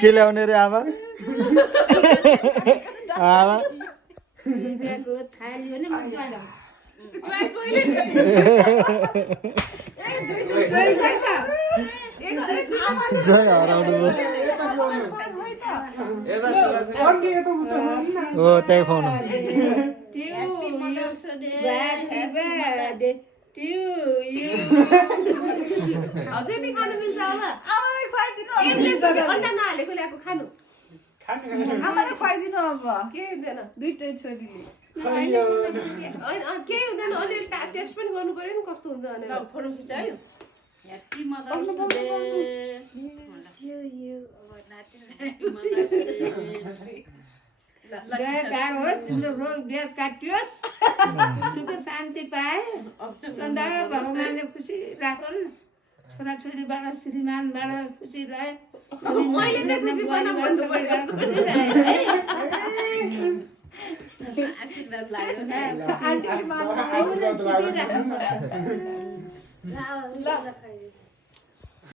के ल्याउने रे आमा आमा हो त्यही खुवाउनु हजुर नि खानु मिल्छ आमालाई खुवाइदिनु अन्डा नहालेको ल्याएको खानु आमालाई खुवाइदिनु अब के हुँदैन दुईटै छोरीले के हुँदैन अलिअलि टेस्ट पनि गर्नु पर्यो नि कस्तो हुन्छ भनेर फोटो खिचायो ह्याप्पी मदर्स डे सुख शान्ति पाए सदा भगवानले खुसी राखुन् छोराछोरीबाट श्रीमानबाट खुसी रहे मैले चाहिँ खुसी बना भन्नु पर्यो खुसी रहे आशीर्वाद लाग्यो आशीर्वाद